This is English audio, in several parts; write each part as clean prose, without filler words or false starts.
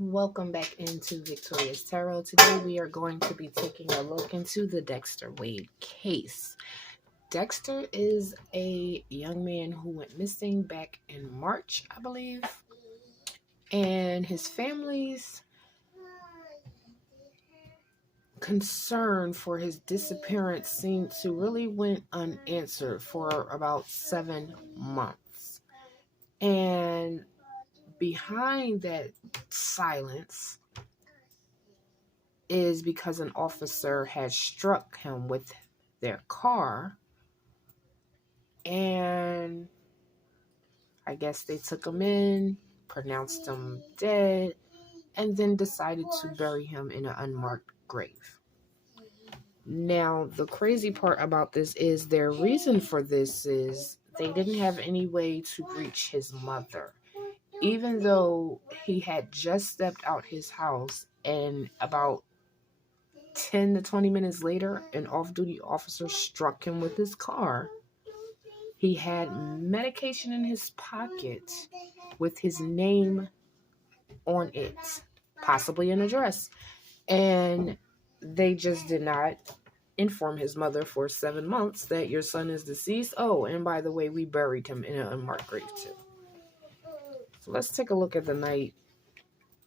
Welcome back into Victoria's Tarot. Today we are going to be taking a look into the Dexter Wade case. Dexter is a young man who went missing back in March, I believe. And his family's concern for his disappearance seemed to really went unanswered for about 7 months. And behind that silence is because an officer had struck him with their car, and I guess they took him in, pronounced him dead, and then decided to bury him in an unmarked grave. Now, the crazy part about this is their reason for this is they didn't have any way to reach his mother. Even though he had just stepped out his house and about 10 to 20 minutes later, an off-duty officer struck him with his car. He had medication in his pocket with his name on it, possibly an address. And they just did not inform his mother for 7 months that your son is deceased. Oh, and by the way, we buried him in an unmarked grave too. So let's take a look at the night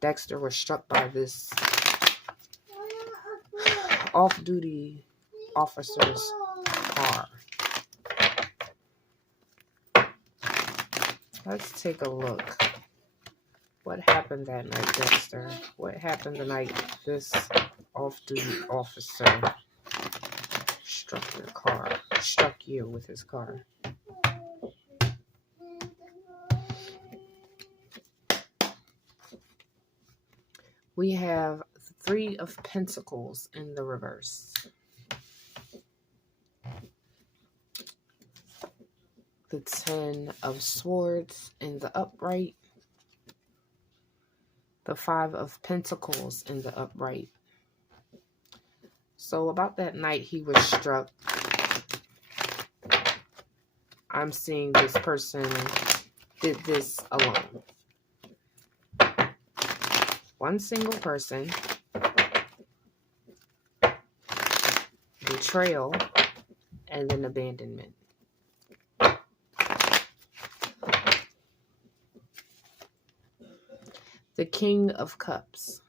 Dexter was struck by this off-duty officer's car. Let's take a look. What happened that night, Dexter? What happened the night this off-duty officer struck you with his car? We have the 3 of Pentacles in the reverse. The 10 of Swords in the upright. The 5 of Pentacles in the upright. So about that night he was struck, I'm seeing this person did this alone. One single person. Betrayal and then abandonment. The King of Cups.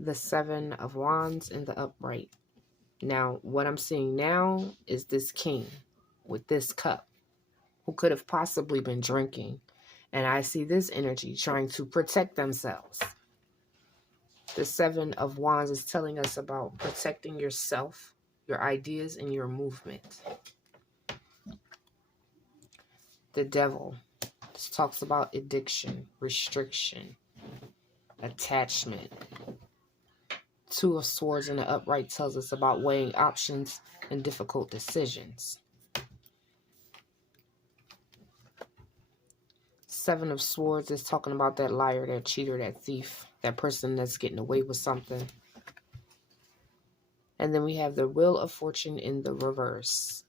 The 7 of Wands in the upright. Now, what I'm seeing now is this king with this cup who could have possibly been drinking. And I see this energy trying to protect themselves. The 7 of Wands is telling us about protecting yourself, your ideas, and your movement. The Devil. This talks about addiction, restriction, attachment. 2 of Swords in the upright tells us about weighing options and difficult decisions. 7 of Swords is talking about that liar, that cheater, that thief, that person that's getting away with something. And then we have the Wheel of Fortune in the reverse.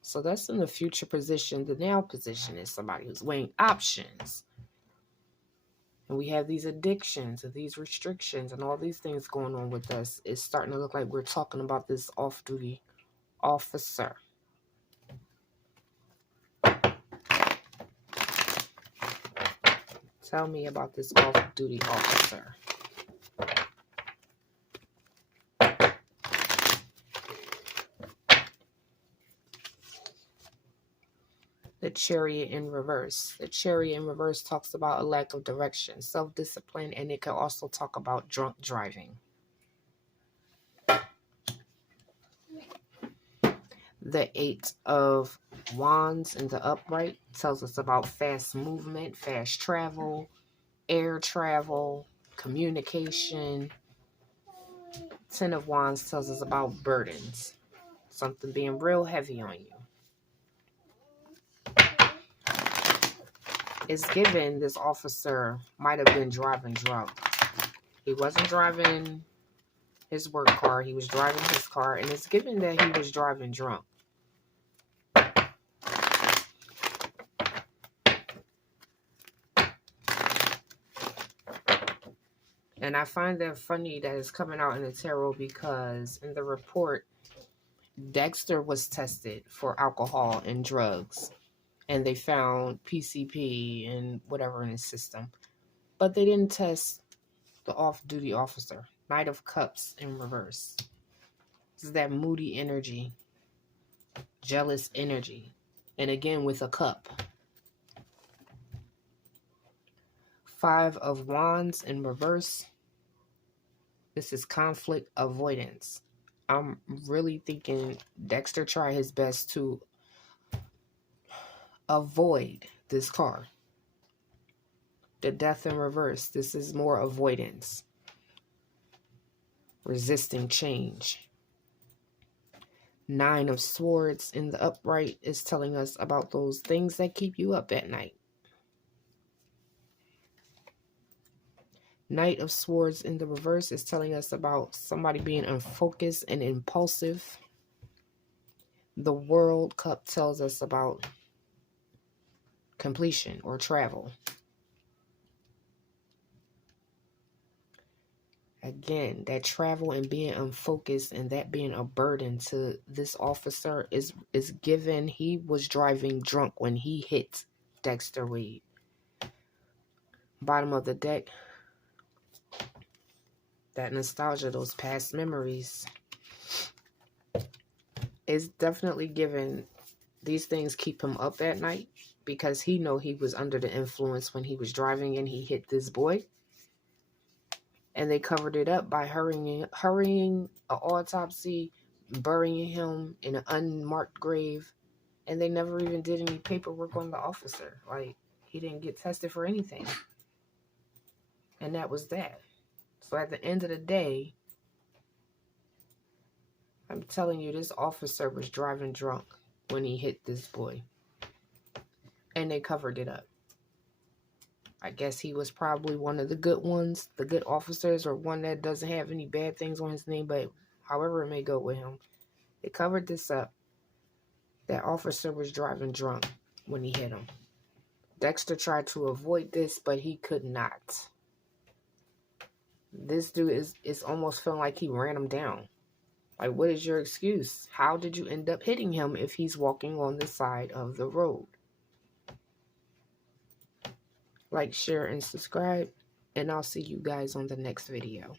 So that's in the future position. The now position is somebody who's weighing options. And we have these addictions and these restrictions and all these things going on with us. It's starting to look like we're talking about this off-duty officer. Tell me about this off-duty officer. The Chariot in reverse. The Chariot in reverse talks about a lack of direction, self-discipline, and it can also talk about drunk driving. The 8 of Wands in the upright tells us about fast movement, fast travel, air travel, communication. 10 of Wands tells us about burdens, something being real heavy on you. It's given this officer might have been driving drunk. He wasn't driving his work car. He was driving his car, and it's given that he was driving drunk. And I find that funny that it's coming out in the tarot because in the report, Dexter was tested for alcohol and drugs, and they found PCP and whatever in his system. But they didn't test the off-duty officer. Knight of Cups in reverse. This is that moody energy, jealous energy. And again with a cup. Five of Wands in reverse. This is conflict avoidance. I'm really thinking Dexter tried his best to avoid this card. The Death in reverse. This is more avoidance. Resisting change. Nine of Swords in the upright is telling us about those things that keep you up at night. Knight of Swords in the reverse is telling us about somebody being unfocused and impulsive. The World Cup tells us about completion or travel. Again, that travel and being unfocused and that being a burden to this officer is given. He was driving drunk when he hit Dexter Wade. Bottom of the deck. That nostalgia, those past memories, is definitely given. These things keep him up at night because he know he was under the influence when he was driving and he hit this boy. And they covered it up by hurrying an autopsy, burying him in an unmarked grave. And they never even did any paperwork on the officer. Like, he didn't get tested for anything. And that was that. So at the end of the day, I'm telling you, this officer was driving drunk when he hit this boy. And they covered it up. I guess he was probably one of the good ones, the good officers, or one that doesn't have any bad things on his name, but however it may go with him, they covered this up. That officer was driving drunk when he hit him. Dexter tried to avoid this, but he could not. This dude is almost feeling like he ran him down. Like, what is your excuse? How did you end up hitting him if he's walking on the side of the road? Like, share, and subscribe, and I'll see you guys on the next video.